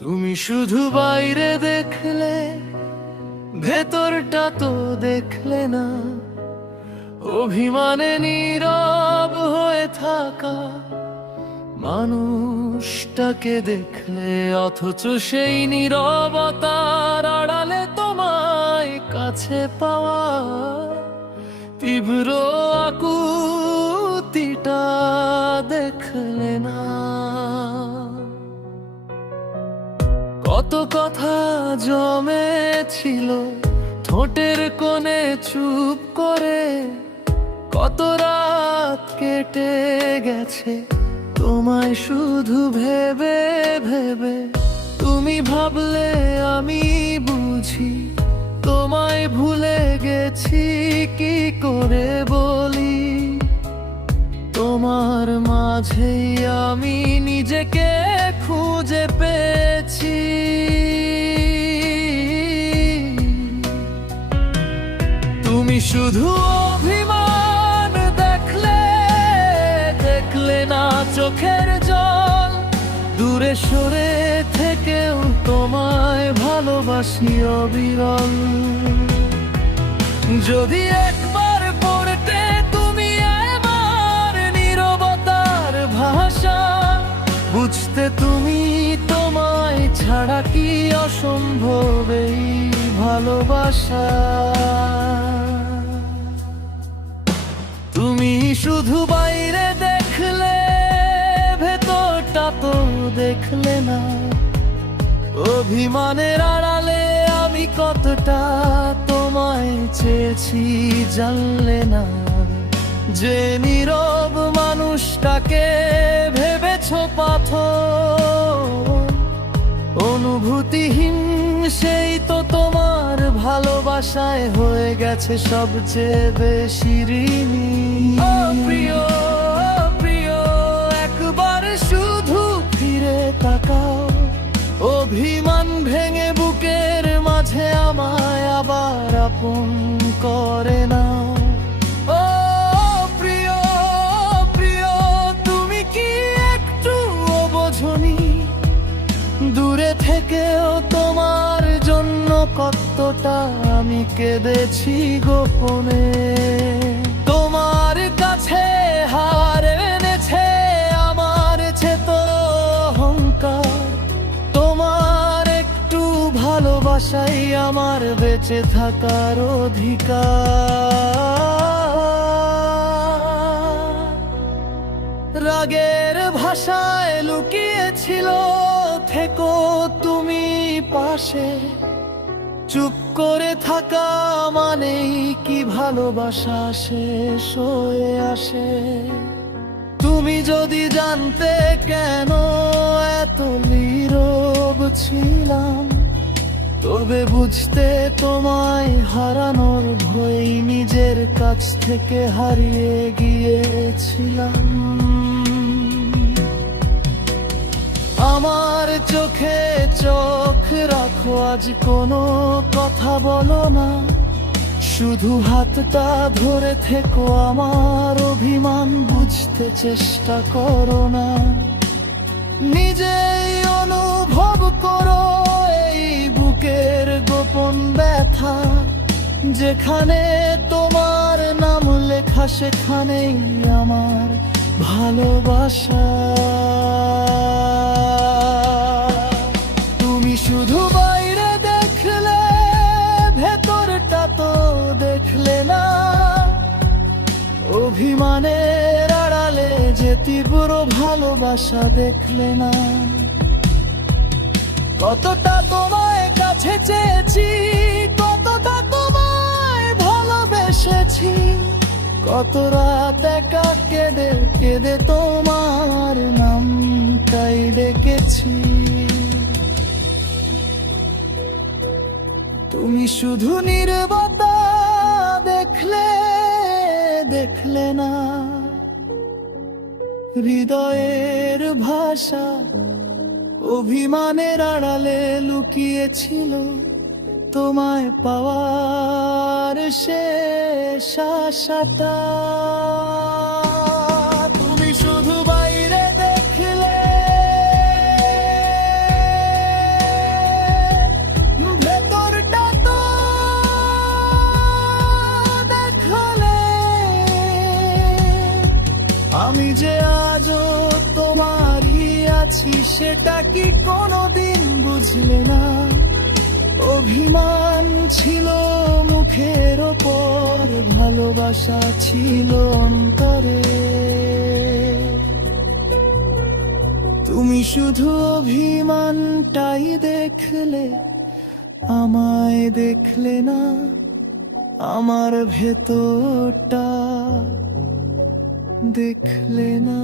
তুমি শুধু বাইরে দেখলে, ভেতরটা তো দেখলে না। অভিমানে নীরব হয়ে থাকা মানুষটাকে দেখলে, অথচ সেই নীরবতার আড়ালে তোমায় কাছে পাওয়া তীব্র আকুতিটা দেখলে না। কত কথা জমেছিল ঠোঁটের কোণে চুপ করে, কত রাত কেটে গেছে তোমায় শুধু ভেবে ভেবে। তুমি ভাবলে আমি বুঝি, তোমায় ভুলে গেছি কি করে বলি। তোমার মাঝেই আমি নিজেকে খুঁজে পেয়েছি। তুমি শুধু অভিমান দেখলে, দেখলে না চোখের জল। দূরে সরে থেকেও তোমায় ভালোবাসি অবিরল। যদি একবার পড়তে তুমি আমার নীরবতার ভাষা, বুঝতে তুমি তোমায় ছাড়া কি অসম্ভব এই ভালোবাসা। তুমি শুধু বাইরে দেখলে, ভেতরটা তো দেখলে না। অভিমানের আড়ালে আমি কতটা তোমায় চেয়েছি জানলে না। যে নীরব মানুষটাকে ভেবেছো পাথর, অনুভূতিহীন সেই তো তোমার ভালোবাসায় হয়ে গেছে সবচেয়ে বেশি ঋণী। ও প্রিয়, প্রিয়, একবার শুধু ফিরে তাকাও। অভিমান ভেঙে বুকের মাঝে আমায় আবার আপন করে নাও। ও প্রিয়, প্রিয়, তুমি কি একটু বোঝনি? দূরে থেকেও তোমার জন্য কতটা আমি কেঁদেছি গোপনে। তোমার কাছে হার এনেছে আমার ছেত অহংকার। তোমার একটু ভালোবাসাই আমার বেঁচে থাকার অধিকার। রাগের ভাষায় লুকিয়েছিল থেকো তুমি পাশে। চুপ করে থাকা মানেই কি ভালোবাসা শেষ হয়ে আসে। তুমি যদি জানতে কেন এত নীরব ছিলাম, তবে বুঝতে তোমায় হারানোর ভয় নিজের কাছ থেকে হারিয়ে গিয়েছিলাম। আমার চোখে চোখ রাখো, আজ কোনো কথা বলো না। শুধু হাতটা ধরে থেকো আমার, অভিমান বুঝতে চেষ্টা করো না। নিজেই অনুভব করো এই বুকের গোপন ব্যথা। যেখানে তোমার নাম লেখা সেখানেই আমার ভালোবাসা। তুমি শুধু বাইরে দেখলে, ভেতরটা তো দেখলে না। অভিমানের আড়ালে যে তীব্র ভালোবাসা দেখলে না। কতটা তোমায় কাছে চেয়েছি, কতটা তোমায় ভালোবেসেছি। কত রাত একা কেঁদে কেঁদে তোমার নামটাই ডেকেছি। তুমি শুধু নীরবতা দেখলে, দেখলে না। হৃদয়ের ভাষা অভিমানের আড়ালে লুকিয়েছিল তোমায় পাওয়ার শেষ আশাটা। তুমি শুধু বাইরে দেখলে, আছি সেটা কি কোনোদিন বুঝলে না? অভিমান ছিল মুখের ওপর, ভালোবাসা ছিল অন্তরে। তুমি শুধু অভিমানটাই দেখলে, আমায় দেখলে না, আমার ভেতরটা দেখলে না।